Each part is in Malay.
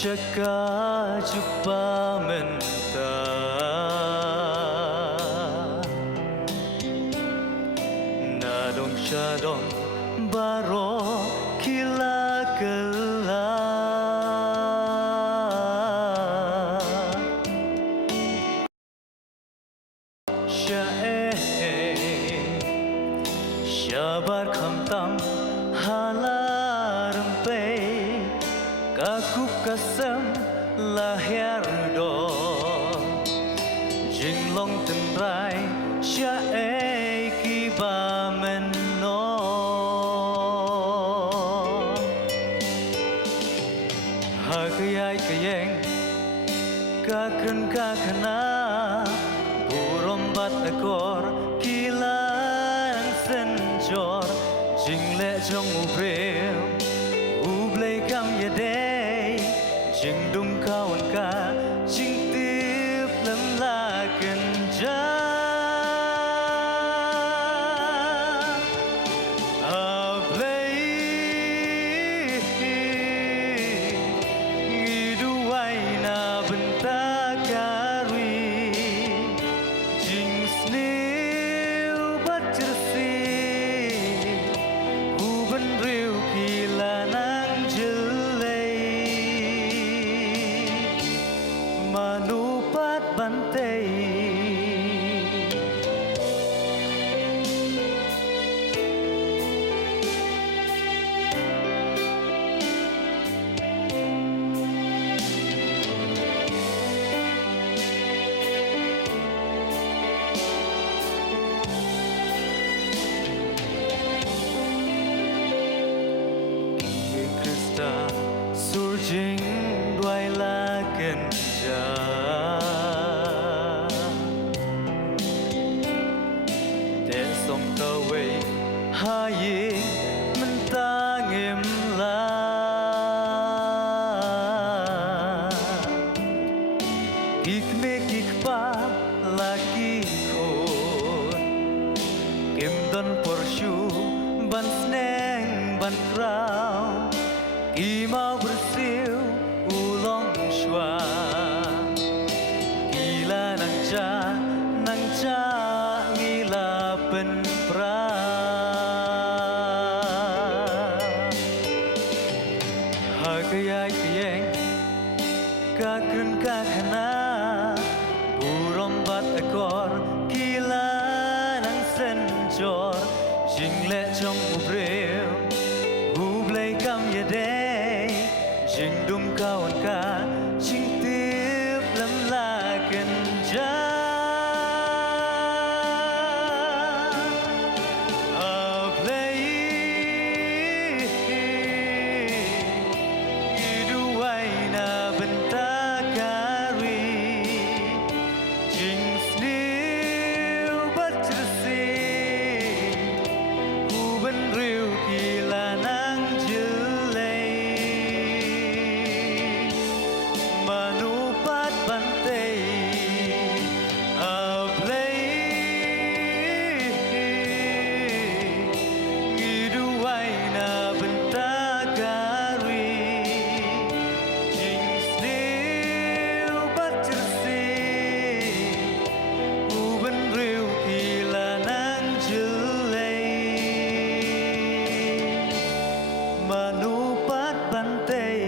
Syaka jumpa mentah Nadong syadong baro kila kelak Syabar khamtam halarempe Kaku kasam lahir do Jinglong tenrai syae kiba menno Hakayai kayeng kakren kakana Burombat ekor kilan senjor Jingle jong ubrem Ublay kam yadei Jing dung kawan ka Jing tip lem la kenja Ablay Ngiduway na bentakari Jing sniu bacersi Uben riu kilanang jelay Manupat bantai Surjing duai la kenja Te som kawe hayi mentangim la Kikme kikpa laki kon Kim don porsyu ban sneng ban krau Imau bersiu ulong shua Gila nang cha ngila penpra Hakayai kayeng kakren kakana Burombat ekor gila nang senjor Jingle jong ubreu Ublay kam yadei Jing dum kawan ka Jing tip lem la kenja Ablay Iduway na bentakari Jing sniu bacersi Uben riu kilanang jelay Manupat bantai Ablay Ngiduway na bentakari Jing sniu bacersi Uben riu kilanang jelay Manupat bantai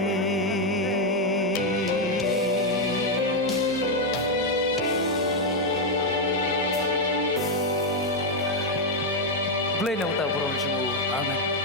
Boleh nang tak burung sungguh. Amin.